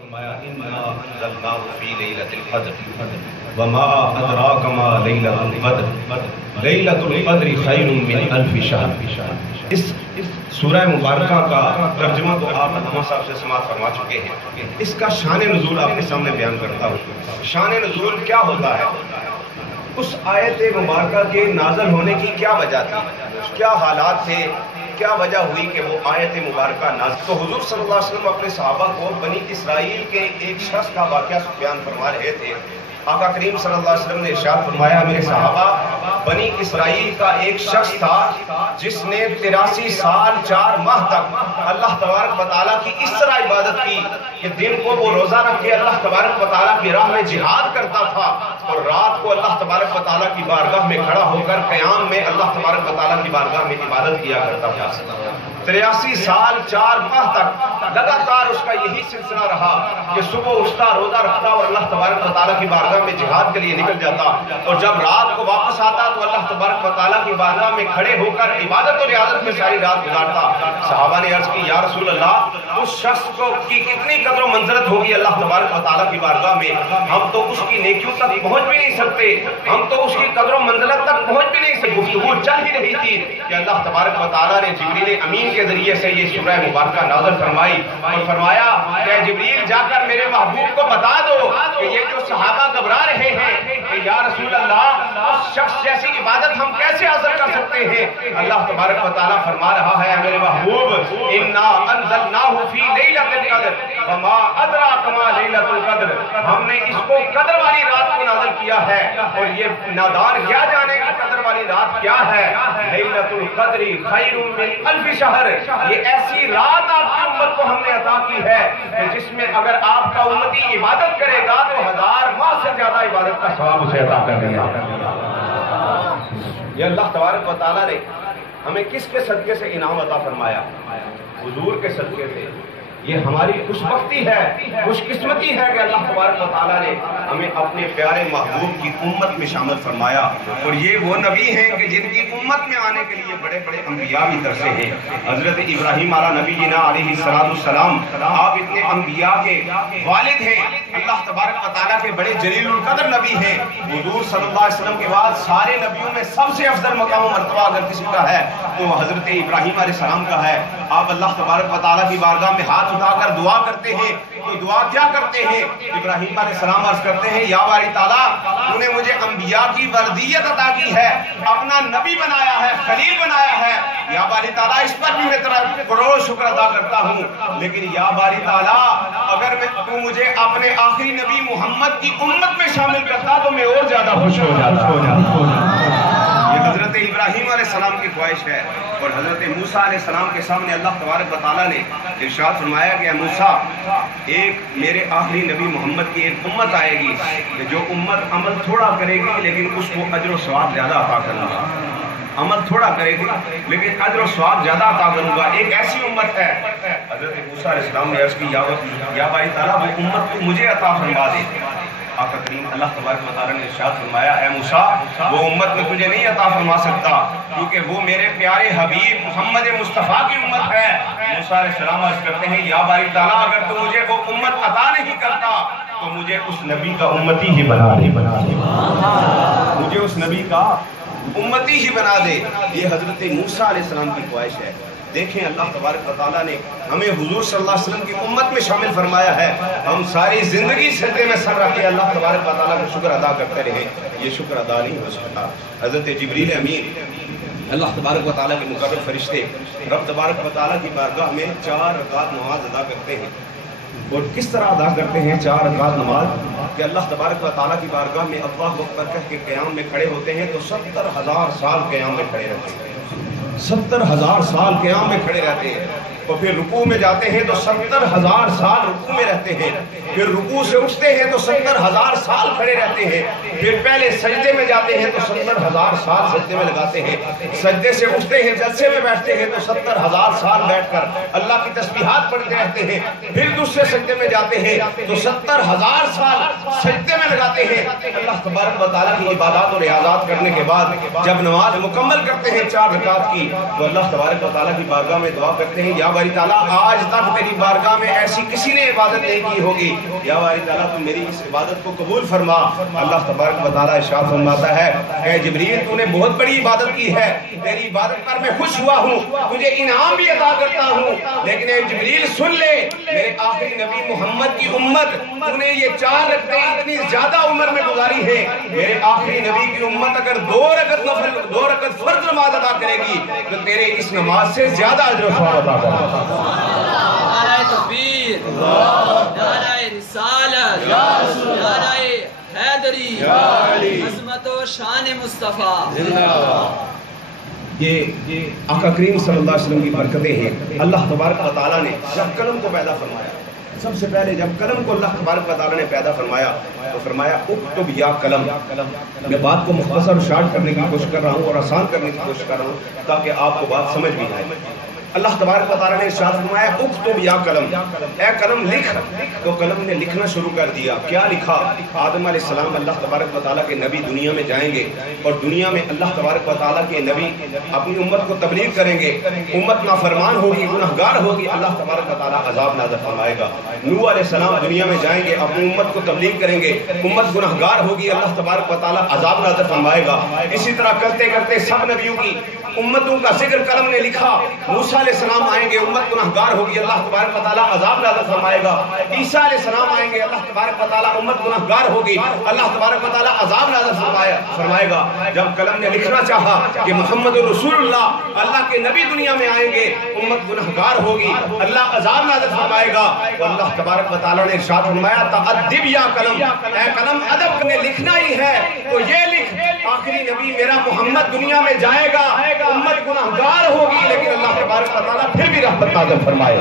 فرمایا انا انزلناه فی لیلۃ القدر وما ادراک ما لیلۃ القدر لیلۃ القدر خیر من الف شہر۔ اس سورہ مبارکہ کا ترجمہ تو آپ علامہ صاحب سے سماعت فرما چکے ہیں، اس کا شان نزول آپ کے سامنے بیان کرتا ہوں۔ شان نزول کیا ہوتا ہے؟ اس آیت مبارکہ کے نازل ہونے کی کیا وجہ تھی، کیا حالات تھے، کیا وجہ ہوئی کہ وہ آیت مبارکہ نازل؟ تو حضور صلی اللہ علیہ وسلم اپنے صحابہ کو بنی اسرائیل کے ایک شخص کا واقعہ بیان فرما رہے تھے۔ آقا کریم صلی اللہ علیہ وسلم نے ارشاد فرمایا، میرے صحابہ، بنی اسرائیل کا ایک شخص تھا جس نے 83 سال 4 ماہ تک اللہ تبارک و تعالیٰ کی اس طرح عبادت کی کہ دن کو وہ روزہ رکھ کے اللہ تبارک و تعالیٰ کی راہ میں جہاد کرتا تھا، اور رات کو اللہ تبارک و تعالیٰ کی بارگاہ میں کھڑا ہو کر قیام میں اللہ تبارک و تعالیٰ کی بارگاہ میں عبادت کیا کرتا تھا۔ 83 سال 4 ماہ تک لگاتار اس کا یہی سلسلہ رہا کہ صبح اٹھتا، روزہ رکھتا اور اللہ تبارک و تعالیٰ کی بارگاہ میں جہاد کے لیے نکل جاتا، اور جب رات کو واپس آتا تو اللہ تبارک و تعالیٰ کی بارگاہ میں کھڑے ہو کر عبادت اور ریاضت میں ساری رات گزارتا۔ صحابہ نے عرض کی، یا رسول اللہ، اس شخص کو کی کتنی قدر و منزلت ہوگی اللہ تبارک و تعالیٰ کی بارگاہ میں؟ ہم تو اس کی نیکیوں تک پہنچ بھی نہیں سکتے، ہم تو اس کی قدر و منزلت تک پہنچ بھی نہیں سکتے۔ گفتگو چل ہی رہی تھی کہ اللہ تبارک و تعالیٰ نے جبریل امین کے ذریعے سے یہ سورہ مبارکہ نازل فرمائی اور فرمایا کہ جبریل جا کر میرے محبوب کو بتا دو کہ یہ جو صحابہ گھبرا رہے ہیں کہ یا رسول اللہ، اس شخص جیسی عبادت ہم کیسے حاصل کر سکتے ہیں؟ اللہ تبارک و تعالیٰ فرما رہا ہے، میرے محبوب، انا انزلناہ فی لیلۃ القدر وما ادراک ما لیلۃ القدر، ہم نے اس کو قدر والی رات کو نازل کیا ہے، اور یہ نادان کیا جانے گا قدر والی رات کیا ہے؟ لیلۃ القدر خیر من الف شہر، یہ ایسی رات آپ کی امت کو ہم نے عطا کی ہے کہ جس میں اگر آپ کا امتی عبادت کرے گا تو 1000 ماہ سے زیادہ عبادت کا ثواب اسے عطا کر دے گا۔ یہ اللہ تبارک و تعالیٰ نے ہمیں کس کے صدقے سے انعام عطا فرمایا؟ حضور کے صدقے سے۔ یہ ہماری خوش بختی ہے، خوش قسمتی ہے کہ اللہ تبارک و تعالیٰ نے ہمیں اپنے پیارے محبوب کی امت میں شامل فرمایا، اور یہ وہ نبی ہیں کہ جن کی امت میں آنے کے لیے بڑے بڑے انبیاء بھی ترسے ہیں۔ حضرت ابراہیم نبی جنا علیہ السلام، آپ اتنے انبیاء کے والد ہیں، اللہ تبارک و تعالیٰ کے بڑے جلیل القدر نبی ہیں۔ حضور صلی اللہ علیہ وسلم کے بعد سارے نبیوں میں سب سے افضل مقام و مرتبہ اگر کسی کا ہے تو حضرت ابراہیم علیہ السلام کا ہے۔ آپ اللہ تبارک و تعالیٰ کی بارگاہ میں ہاتھ اٹھا کر دعا کرتے ہیں تو دعا کیا کرتے ہیں؟ ابراہیم علیہ السلام عرض کرتے ہیں، یا باری تعالیٰ، تو نے مجھے انبیاء کی وردیت عطا کی ہے، اپنا نبی بنایا ہے، خلیل بنایا ہے، یا باری تعالیٰ اس پر بھی میں تیرا کروڑ شکر ادا کرتا ہوں، لیکن یا باری تعالیٰ، اگر تو مجھے اپنے آخری نبی محمد کی امت میں شامل کرتا تو میں اور زیادہ خوش ہو جاتا۔ یہ حضرت ابراہیم علیہ السلام کی خواہش ہے، اور حضرت موسیٰ علیہ السلام کے سامنے اللہ تبارک و تعالیٰ نے ارشاد فرمایا کہ موسیٰ، ایک میرے آخری نبی محمد کی ایک امت آئے گی کہ جو امت عمل تھوڑا کرے گی لیکن اس کو اجر و ثواب زیادہ عطا کروں گا۔ عمل تھوڑا کرے گی لیکن اجر و ثواب زیادہ عطا کروں گا، ایک ایسی امت ہے۔ حضرت موسیٰ علیہ السلام نے عرض کی، یا باری تعالیٰ، وہ امت کو مجھے عطا فرما دے۔ آقا کریم اللہ تبارک و تعالیٰ نے ارشاد فرمایا، اے موسیٰ، وہ امت میں تجھے نہیں عطا فرما سکتا کیونکہ وہ میرے پیارے حبیب محمد مصطفیٰ کی امت ہے۔ موسیٰ علیہ السلام عرض کرتے ہیں، یا باری تعالیٰ، اگر تو مجھے وہ امت عطا نہیں کرتا تو مجھے اس نبی کا امتی ہی بنا دے، مجھے اس نبی کا امتی ہی بنا دے۔ یہ حضرت موسیٰ علیہ السلام کی خواہش ہے۔ دیکھیں اللہ تبارک و تعالیٰ نے ہمیں حضور صلی اللہ علیہ وسلم کی امت میں شامل فرمایا ہے، ہم ساری زندگی سجدے میں سر رکھ کے اللہ تبارک و تعالیٰ کا شکر ادا کرتے رہیں، یہ شکر ادا نہیں ہو سکتا۔ حضرت جبریل امین اللہ تبارک و تعالیٰ کے مقرب فرشتے رب تبارک و تعالیٰ کی بارگاہ میں 4 رکعت نماز ادا کرتے ہیں، اور کس طرح ادا کرتے ہیں 4 رکعت نماز کہ اللہ تبارک و تعالیٰ کی بارگاہ میں اللہ اکبر کہہ کے قیام میں کھڑے ہوتے ہیں تو 70,000 سال قیام میں کھڑے رہتے ہیں، 70,000 سال قیام میں کھڑے رہتے ہیں، اور پھر رکوع میں جاتے ہیں تو 70,000 سال رکوع میں رہتے ہیں، پھر رکوع سے اٹھتے ہیں تو 70,000 سال کھڑے رہتے ہیں، پھر پہلے سجدے میں جاتے ہیں تو 70,000 سال سجدے میں لگاتے ہیں، سجدے سے اٹھتے ہیں جلسے میں بیٹھتے ہیں تو 70,000 سال بیٹھ کر اللہ کی تسبیحات پڑھتے رہتے ہیں، پھر دوسرے سجدے میں جاتے ہیں تو 70,000 سال سجدے میں لگاتے ہیں۔ اللہ تبارک و تعالیٰ کی عبادات اور ریاضات کرنے کے بعد جب نماز مکمل کرتے ہیں 4 رکعت کی تو اللہ تبارک و تعالیٰ کی بارگاہ میں دعا کرتے ہیں، یا باری تعالیٰ آج تک تیری بارگاہ میں ایسی کسی نے عبادت نہیں کی ہوگی، یا باری تعالیٰ تو میری اس عبادت کو قبول فرما۔ اللہ تبارک و تعالیٰ ارشاد فرماتا ہے اے جبریل تو نے بہت بڑی عبادت کی ہے، تیری عبادت پر میں خوش ہوا ہوں، تجھے انعام بھی عطا کرتا ہوں، لیکن اے جبریل سن لے میرے آخری نبی محمد کی امت، تو نے یہ 4 رکعتیں اتنی زیادہ عمر میں گزاری ہے، میرے آخری نبی کی امت اگر 2 رکعت فرض نماز ادا کرے گی تو تیرے اس نماز سے زیادہ اجر و ثواب ادا کرے گی۔ نعرہ تکبیر، نعرہ رسالت، نعرہ حیدری، عظمت و شان مصطفیٰ۔ یہ آقا کریم صلی اللہ علیہ وسلم کی برکتیں ہیں۔ اللہ تبارک و تعالیٰ نے جب قلم کو پیدا فرمایا، سب سے پہلے جب قلم کو اللہ تبارک و تعالیٰ نے پیدا فرمایا تو فرمایا اکتب یا قلم۔ میں بات کو مختصر اور شارٹ کرنے کی کوشش کر رہا ہوں اور آسان کرنے کی کوشش کر رہا ہوں تاکہ آپ کو بات سمجھ بھی آئے۔ اللہ تبارک و تعالیٰ نے ارشاد فرمایا اکتب یا قلم، اے قلم لکھ، تو قلم نے لکھنا شروع کر دیا۔ کیا لکھا؟ آدم علیہ السلام اللہ تبارک و تعالیٰ کے نبی دنیا میں جائیں گے اور دنیا میں اللہ تبارک و تعالیٰ کے نبی اپنی امت کو تبلیغ کریں گے، امت نافرمان ہوگی، گناہگار ہوگی، اللہ تبارک و تعالیٰ عذاب نازل فرمائے گا۔ نوح علیہ السلام دنیا میں جائیں گے، اپنی امت کو تبلیغ کریں گے، امت گناہگار ہوگی، اللہ تبارک و تعالیٰ عذاب نازل فرمائے گا۔ اسی طرح کرتے کرتے سب نبیوں کی امتوں کا ذکر قلم نے لکھا۔ موسیٰ علیہ السلام آئیں گے، امت گناہگار ہوگی، اللہ تبارک و تعالیٰ عذاب نازل فرمائے گا۔ عیسیٰ علیہ السلام آئیں گے، اللہ تبارک و تعالیٰ امت گناہگار ہوگی، اللہ تبارک و تعالیٰ عذاب نازل فرمائے گا۔ جب قلم نے لکھنا چاہا کہ محمد رسول اللہ اللہ کے نبی دنیا میں آئیں گے، امت گناہگار ہوگی، اللہ عذاب نازل فرمائے گا، تو اللہ تبارک و تعالیٰ نے ارشاد فرمایا تأدب یا قلم، اے قلم ادب نے لکھنا ہی ہے تو یہ لکھ آخری نبی میرا محمد دنیا میں جائے گا، امت گناہگار ہوگی، لیکن اللہ تبارک و تعالیٰ پھر بھی رحمت نازل فرمائے۔